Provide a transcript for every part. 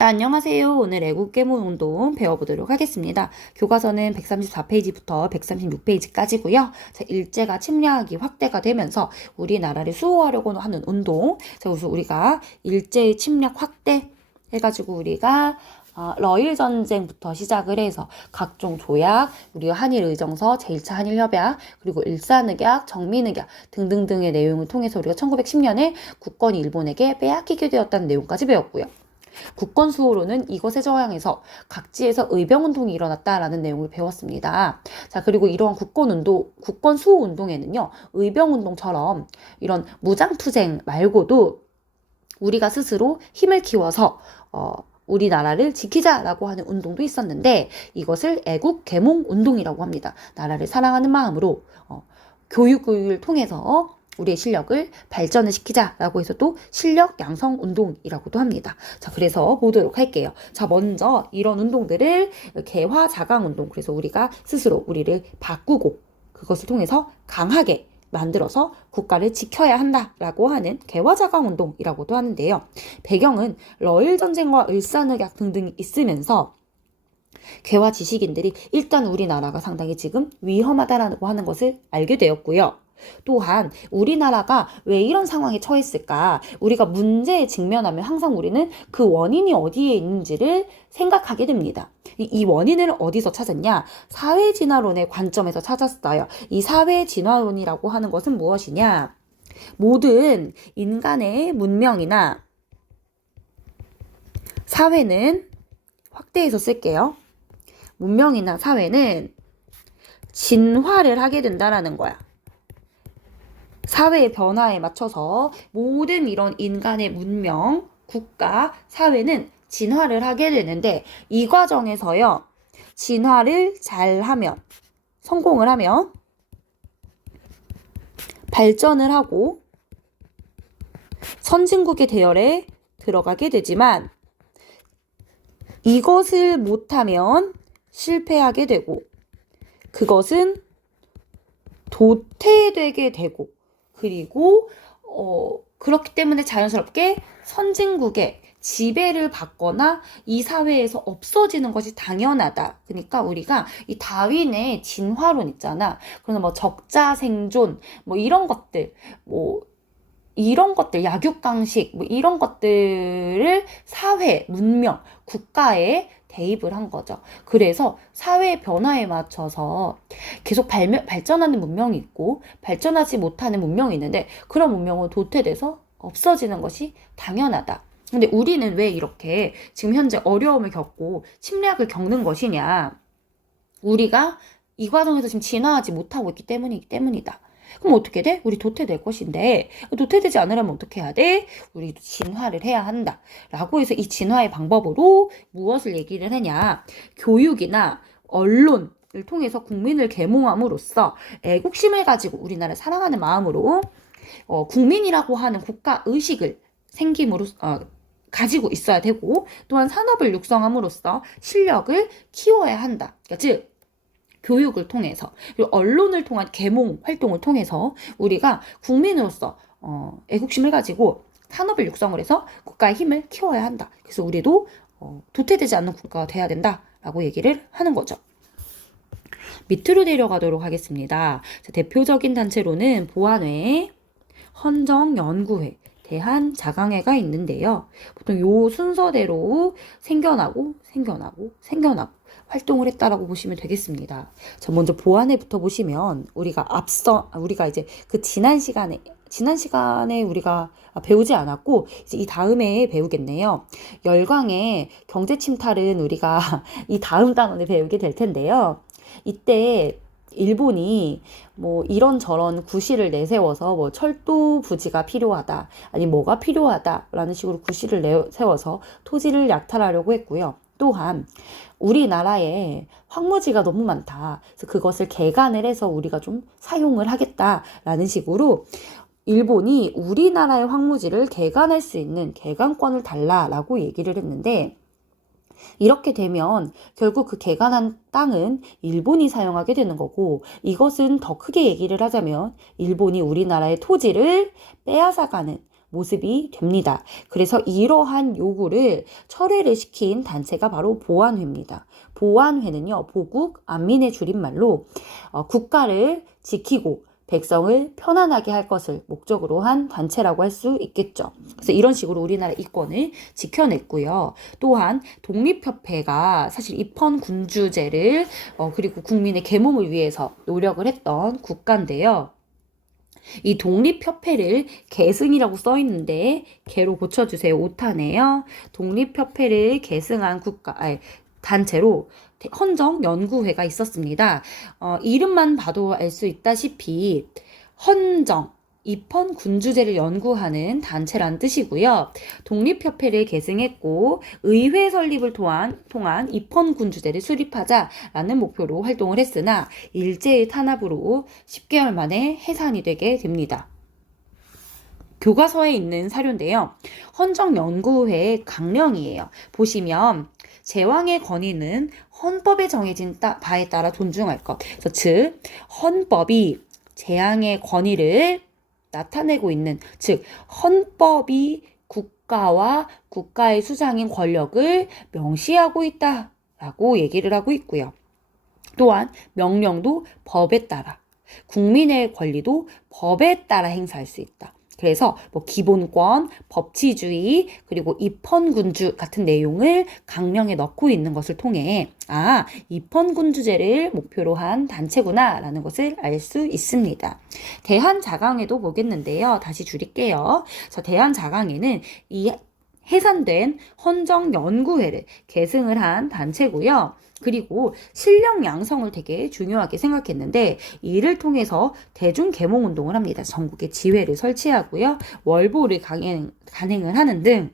안녕하세요. 오늘 애국계문 운동 배워보도록 하겠습니다. 교과서는 134페이지부터 136페이지까지고요. 일제가 침략이 확대가 되면서 우리나라를 수호하려고 하는 운동. 그래서 우리가 일제의 침략 확대 해가지고 우리가 러일 전쟁부터 시작을 해서 각종 조약, 우리 한일의정서, 제1차 한일협약, 그리고 일산의약, 정민의약 등등등의 내용을 통해서 우리가 1910년에 국권이 일본에게 빼앗기게 되었다는 내용까지 배웠고요. 국권 수호로는 이것에 저항해서 각지에서 의병운동이 일어났다라는 내용을 배웠습니다. 자, 그리고 이러한 국권 수호 운동에는요, 의병운동처럼 이런 무장투쟁 말고도 우리가 스스로 힘을 키워서 우리나라를 지키자라고 하는 운동도 있었는데 이것을 애국 계몽 운동이라고 합니다. 나라를 사랑하는 마음으로 교육을 통해서 우리의 실력을 발전을 시키자라고 해서 또 실력 양성 운동이라고도 합니다. 자, 그래서 보도록 할게요. 자, 먼저 이런 운동들을 개화 자강 운동. 그래서 우리가 스스로 우리를 바꾸고 그것을 통해서 강하게 만들어서 국가를 지켜야 한다라고 하는 개화자강 운동이라고도 하는데요. 배경은 러일 전쟁과 일산의약 등등이 있으면서 개화 지식인들이 일단 우리나라가 상당히 지금 위험하다라고 하는 것을 알게 되었고요. 또한 우리나라가 왜 이런 상황에 처했을까? 우리가 문제에 직면하면 항상 우리는 그 원인이 어디에 있는지를 생각하게 됩니다. 이 원인을 어디서 찾았냐? 사회진화론의 관점에서 찾았어요. 이 사회진화론이라고 하는 것은 무엇이냐? 모든 인간의 문명이나 사회는 확대해서 쓸게요. 문명이나 사회는 진화를 하게 된다라는 거야. 사회의 변화에 맞춰서 모든 이런 인간의 문명, 국가, 사회는 진화를 하게 되는데 이 과정에서요. 진화를 잘하면, 성공을 하면 발전을 하고 선진국의 대열에 들어가게 되지만 이것을 못하면 실패하게 되고 그것은 도태되게 되고 그리고 그렇기 때문에 자연스럽게 선진국의 지배를 받거나 이 사회에서 없어지는 것이 당연하다. 그러니까 우리가 이 다윈의 진화론 있잖아. 그래서 뭐 적자 생존 뭐 이런 것들 약육강식 뭐 이런 것들을 사회, 문명, 국가에 대입을 한 거죠. 그래서 사회의 변화에 맞춰서 계속 발전하는 문명이 있고 발전하지 못하는 문명이 있는데 그런 문명은 도태돼서 없어지는 것이 당연하다. 근데 우리는 왜 이렇게 지금 현재 어려움을 겪고 침략을 겪는 것이냐? 우리가 이 과정에서 지금 진화하지 못하고 있기 때문이다. 그럼 어떻게 돼? 우리 도태될 것인데 도태되지 않으려면 어떻게 해야 돼? 우리도 진화를 해야 한다. 라고 해서 이 진화의 방법으로 무엇을 얘기를 하냐? 교육이나 언론을 통해서 국민을 계몽함으로써 애국심을 가지고 우리나라를 사랑하는 마음으로 국민이라고 하는 국가의식을 가지고 있어야 되고 또한 산업을 육성함으로써 실력을 키워야 한다. 그러니까 즉 교육을 통해서 그리고 언론을 통한 계몽 활동을 통해서 우리가 국민으로서 애국심을 가지고 산업을 육성을 해서 국가의 힘을 키워야 한다. 그래서 우리도 도태되지 않는 국가가 돼야 된다라고 얘기를 하는 거죠. 밑으로 내려가도록 하겠습니다. 대표적인 단체로는 보안회, 헌정연구회, 대한자강회가 있는데요. 보통 요 순서대로 생겨나고 활동을 했다라고 보시면 되겠습니다. 자, 먼저 보안회부터 보시면 우리가 이제 그 지난 시간에 우리가 배우지 않았고 이제 이 다음에 배우겠네요. 열강의 경제 침탈은 우리가 이 다음 단원에 배우게 될 텐데요. 이때 일본이 뭐 이런저런 구실을 내세워서 뭐 철도 부지가 필요하다, 아니 뭐가 필요하다라는 식으로 구실을 내세워서 토지를 약탈하려고 했고요. 또한 우리나라에 황무지가 너무 많다. 그래서 그것을 개간을 해서 우리가 좀 사용을 하겠다라는 식으로 일본이 우리나라의 황무지를 개간할 수 있는 개간권을 달라라고 얘기를 했는데 이렇게 되면 결국 그 개간한 땅은 일본이 사용하게 되는 거고 이것은 더 크게 얘기를 하자면 일본이 우리나라의 토지를 빼앗아가는 모습이 됩니다. 그래서 이러한 요구를 철회를 시킨 단체가 바로 보안회입니다. 보안회는요, 보국 안민의 줄임말로 국가를 지키고 백성을 편안하게 할 것을 목적으로 한 단체라고 할 수 있겠죠. 그래서 이런 식으로 우리나라 이권을 지켜냈고요. 또한 독립협회가 사실 입헌군주제를 그리고 국민의 계몽을 위해서 노력을 했던 국가인데요. 이 독립협회를 계승이라고 써있는데 개로 고쳐주세요. 오타네요. 독립협회를 계승한 단체로 헌정연구회가 있었습니다. 이름만 봐도 알 수 있다시피 헌정, 입헌군주제를 연구하는 단체란 뜻이고요. 독립협회를 계승했고 의회 설립을 통한 입헌군주제를 수립하자라는 목표로 활동을 했으나 일제의 탄압으로 10개월 만에 해산이 되게 됩니다. 교과서에 있는 사료인데요. 헌정연구회의 강령이에요. 보시면 제왕의 권위는 헌법에 정해진 바에 따라 존중할 것. 즉 헌법이 제왕의 권위를 나타내고 있는, 즉 헌법이 국가와 국가의 수장인 권력을 명시하고 있다라고 얘기를 하고 있고요. 또한 명령도 법에 따라, 국민의 권리도 법에 따라 행사할 수 있다. 그래서 기본권, 법치주의, 그리고 입헌군주 같은 내용을 강령에 넣고 있는 것을 통해 입헌군주제를 목표로 한 단체구나라는 것을 알 수 있습니다. 대한자강회도 보겠는데요. 다시 줄일게요. 대한자강회는 이 해산된 헌정연구회를 계승을 한 단체고요. 그리고 실력 양성을 되게 중요하게 생각했는데 이를 통해서 대중계몽운동을 합니다. 전국에 지회를 설치하고요. 월보를 간행을 하는 등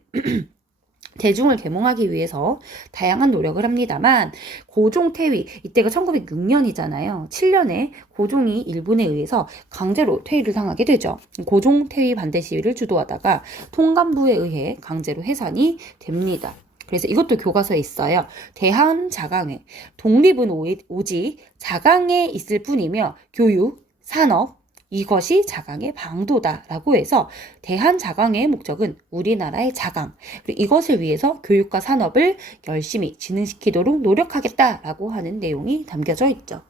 대중을 계몽하기 위해서 다양한 노력을 합니다만 고종퇴위, 이때가 1906년이잖아요. 7년에 고종이 일본에 의해서 강제로 퇴위를 당하게 되죠. 고종퇴위 반대 시위를 주도하다가 통감부에 의해 강제로 해산이 됩니다. 그래서 이것도 교과서에 있어요. 대한자강회, 독립은 오직 자강에 있을 뿐이며 교육, 산업, 이것이 자강의 방도다라고 해서 대한자강회의 목적은 우리나라의 자강, 그리고 이것을 위해서 교육과 산업을 열심히 진흥시키도록 노력하겠다라고 하는 내용이 담겨져 있죠.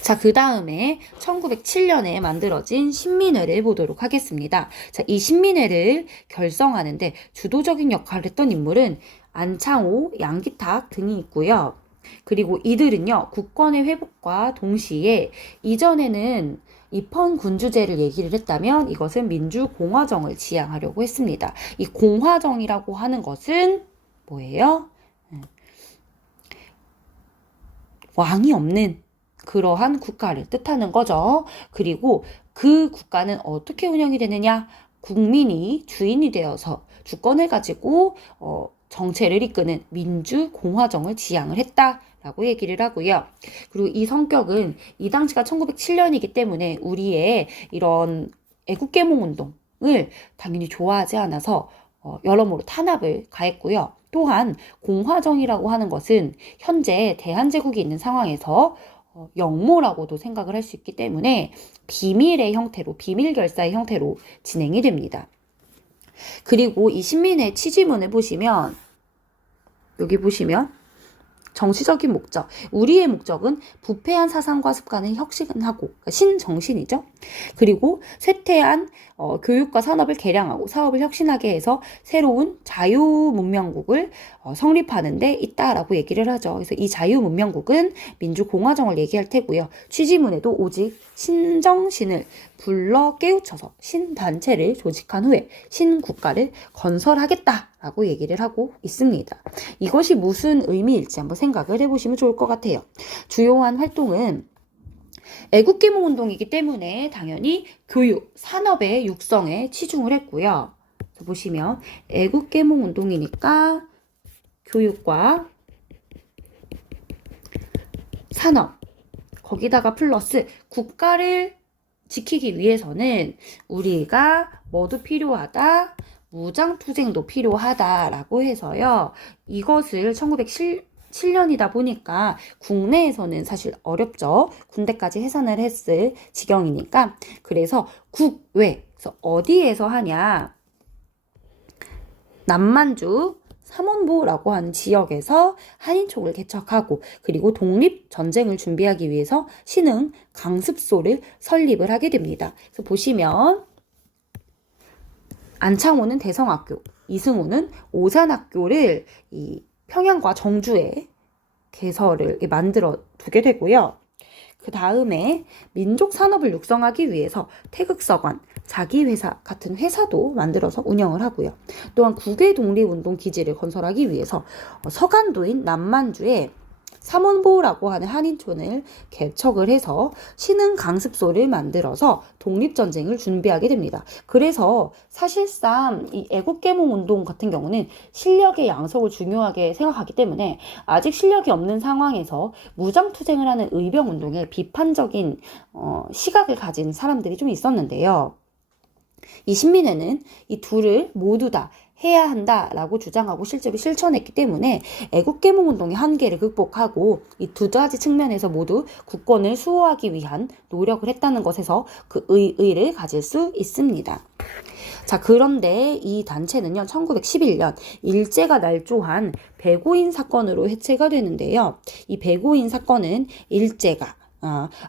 자, 그 다음에 1907년에 만들어진 신민회를 보도록 하겠습니다. 자, 이 신민회를 결성하는데 주도적인 역할을 했던 인물은 안창호, 양기탁 등이 있고요. 그리고 이들은요, 국권의 회복과 동시에 이전에는 입헌군주제를 얘기를 했다면 이것은 민주공화정을 지향하려고 했습니다. 이 공화정이라고 하는 것은 뭐예요? 왕이 없는 그러한 국가를 뜻하는 거죠. 그리고 그 국가는 어떻게 운영이 되느냐? 국민이 주인이 되어서 주권을 가지고 정체를 이끄는 민주공화정을 지향을 했다라고 얘기를 하고요. 그리고 이 성격은 이 당시가 1907년이기 때문에 우리의 이런 애국계몽운동을 당연히 좋아하지 않아서 여러모로 탄압을 가했고요. 또한 공화정이라고 하는 것은 현재 대한제국이 있는 상황에서 영모라고도 생각을 할 수 있기 때문에 비밀의 형태로, 비밀결사의 형태로 진행이 됩니다. 그리고 이 신민회 취지문을 보시면 여기 보시면 정치적인 목적, 우리의 목적은 부패한 사상과 습관을 혁신하고, 그러니까 신정신이죠. 그리고 쇠퇴한 교육과 산업을 개량하고 사업을 혁신하게 해서 새로운 자유문명국을 성립하는 데 있다라고 얘기를 하죠. 그래서 이 자유문명국은 민주공화정을 얘기할 테고요. 취지문에도 오직 신정신을 불러 깨우쳐서 신단체를 조직한 후에 신국가를 건설하겠다라고 얘기를 하고 있습니다. 이것이 무슨 의미일지 한번 생각을 해보시면 좋을 것 같아요. 주요한 활동은 애국계몽운동이기 때문에 당연히 교육, 산업의 육성에 치중을 했고요. 보시면 애국계몽운동이니까 교육과 산업, 거기다가 플러스 국가를 지키기 위해서는 우리가 뭐도 필요하다, 무장투쟁도 필요하다라고 해서요. 이것을 1907년이다 보니까 국내에서는 사실 어렵죠. 군대까지 해산을 했을 지경이니까. 그래서 국외, 그래서 어디에서 하냐? 남만주 삼원보라고 하는 지역에서 한인총을 개척하고 그리고 독립전쟁을 준비하기 위해서 신흥 강습소를 설립을 하게 됩니다. 그래서 보시면 안창호는 대성학교, 이승우는 오산학교를 이 평양과 정주에 개설을 만들어 두게 되고요. 그 다음에 민족 산업을 육성하기 위해서 태극서관, 자기회사 같은 회사도 만들어서 운영을 하고요. 또한 국외 독립운동 기지를 건설하기 위해서 서간도인 남만주에 삼원보라고 하는 한인촌을 개척을 해서 신흥 강습소를 만들어서 독립전쟁을 준비하게 됩니다. 그래서 사실상 이 애국계몽운동 같은 경우는 실력의 양성을 중요하게 생각하기 때문에 아직 실력이 없는 상황에서 무장투쟁을 하는 의병운동에 비판적인 시각을 가진 사람들이 좀 있었는데요. 이 신민회는 이 둘을 모두 다 해야 한다라고 주장하고 실제로 실천했기 때문에 애국계몽운동의 한계를 극복하고 이 두 가지 측면에서 모두 국권을 수호하기 위한 노력을 했다는 것에서 그 의의를 가질 수 있습니다. 자, 그런데 이 단체는요, 1911년 일제가 날조한 배고인 사건으로 해체가 되는데요. 이 배고인 사건은 일제가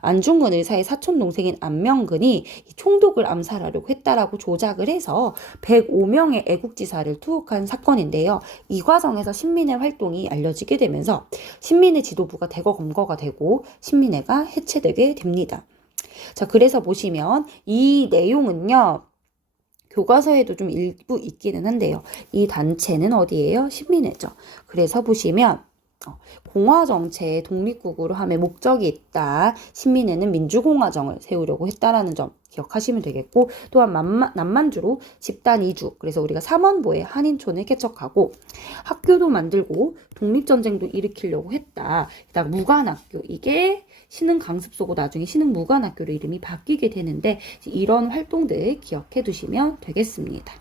안중근 의사의 사촌 동생인 안명근이 총독을 암살하려고 했다라고 조작을 해서 105명의 애국지사를 투옥한 사건인데요. 이 과정에서 신민회 활동이 알려지게 되면서 신민회 지도부가 대거 검거가 되고 신민회가 해체되게 됩니다. 자, 그래서 보시면 이 내용은요, 교과서에도 좀 일부 있기는 한데요. 이 단체는 어디예요? 신민회죠. 그래서 보시면 공화정체의 독립국으로 함의 목적이 있다. 신민회는 민주공화정을 세우려고 했다라는 점 기억하시면 되겠고, 또한 남만주로 집단 이주, 그래서 우리가 삼원보에 한인촌을 개척하고 학교도 만들고 독립전쟁도 일으키려고 했다. 그다음 무관학교, 이게 신흥 강습소고 나중에 신흥 무관학교로 이름이 바뀌게 되는데 이런 활동들 기억해 두시면 되겠습니다.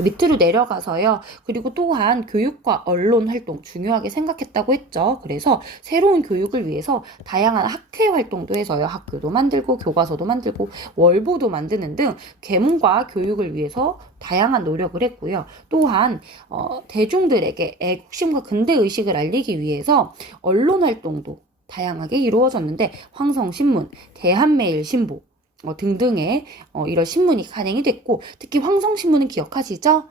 밑으로 내려가서요. 그리고 또한 교육과 언론 활동 중요하게 생각했다고 했죠. 그래서 새로운 교육을 위해서 다양한 학회 활동도 해서요. 학교도 만들고 교과서도 만들고 월보도 만드는 등 계몽과 교육을 위해서 다양한 노력을 했고요. 또한 대중들에게 애국심과 근대의식을 알리기 위해서 언론 활동도 다양하게 이루어졌는데 황성신문, 대한매일신보 등등의 이런 신문이 간행이 됐고, 특히 황성신문은 기억하시죠?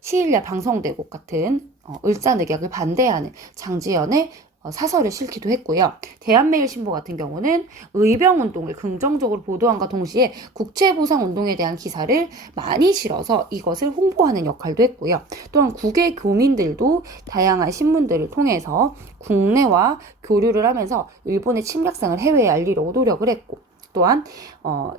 시일야 방성대국 같은 을사늑약을 반대하는 장지연의 사설을 실기도 했고요. 대한매일신보 같은 경우는 의병운동을 긍정적으로 보도함과 동시에 국채보상운동에 대한 기사를 많이 실어서 이것을 홍보하는 역할도 했고요. 또한 국외 교민들도 다양한 신문들을 통해서 국내와 교류를 하면서 일본의 침략상을 해외에 알리려고 노력을 했고, 또한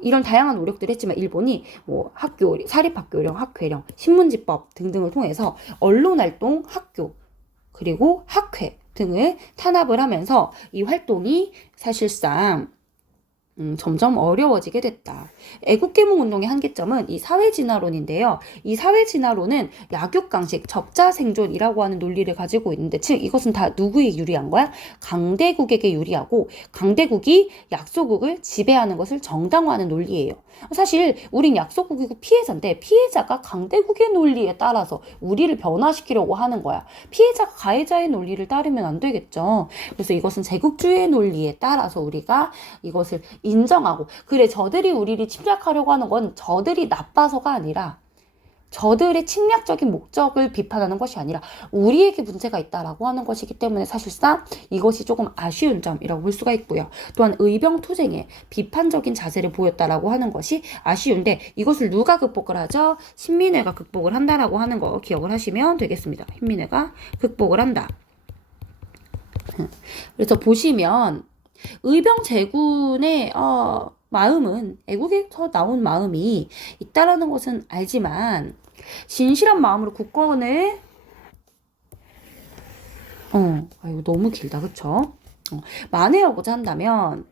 이런 다양한 노력들을 했지만 일본이 뭐 학교, 사립학교령, 학회령, 신문지법 등등을 통해서 언론활동, 학교, 그리고 학회 등을 탄압을 하면서 이 활동이 사실상 점점 어려워지게 됐다. 애국계몽운동의 한계점은 이 사회진화론인데요. 이 사회진화론은 약육강식, 적자생존이라고 하는 논리를 가지고 있는데, 즉 이것은 다 누구에 유리한 거야? 강대국에게 유리하고, 강대국이 약소국을 지배하는 것을 정당화하는 논리예요. 사실 우린 약소국이고 피해자인데 피해자가 강대국의 논리에 따라서 우리를 변화시키려고 하는 거야. 피해자가 가해자의 논리를 따르면 안 되겠죠. 그래서 이것은 제국주의의 논리에 따라서 우리가 이것을 인정하고, 그래 저들이 우리를 침략하려고 하는 건 저들이 나빠서가 아니라 저들의 침략적인 목적을 비판하는 것이 아니라 우리에게 문제가 있다라고 하는 것이기 때문에 사실상 이것이 조금 아쉬운 점이라고 볼 수가 있고요. 또한 의병투쟁에 비판적인 자세를 보였다라고 하는 것이 아쉬운데, 이것을 누가 극복을 하죠? 신민회가 극복을 한다라고 하는 거 기억을 하시면 되겠습니다. 신민회가 극복을 한다. 그래서 보시면 의병제군의 마음은 애국에서 나온 마음이 있다라는 것은 알지만 진실한 마음으로 국권을 이거 너무 길다, 그쵸? 만회하고자 한다면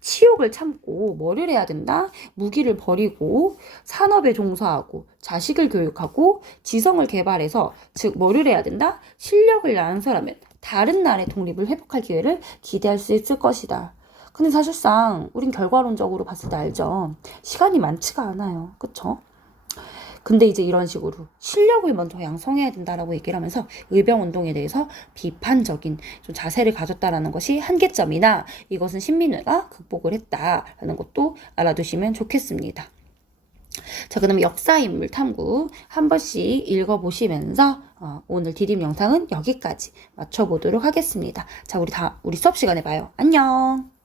치욕을 참고 뭐를 해야 된다? 무기를 버리고 산업에 종사하고 자식을 교육하고 지성을 개발해서, 즉 뭐를 해야 된다? 실력을 낳은 사람은 다른 나라의 독립을 회복할 기회를 기대할 수 있을 것이다. 근데 사실상 우린 결과론적으로 봤을 때 알죠. 시간이 많지가 않아요. 그쵸? 근데 이제 이런 식으로 실력을 먼저 양성해야 된다라고 얘기를 하면서 의병운동에 대해서 비판적인 좀 자세를 가졌다라는 것이 한계점이나 이것은 신민회가 극복을 했다라는 것도 알아두시면 좋겠습니다. 자, 그럼 역사인물 탐구 한 번씩 읽어보시면서 오늘 디딤 영상은 여기까지 맞춰보도록 하겠습니다. 자, 우리 수업 시간에 봐요. 안녕.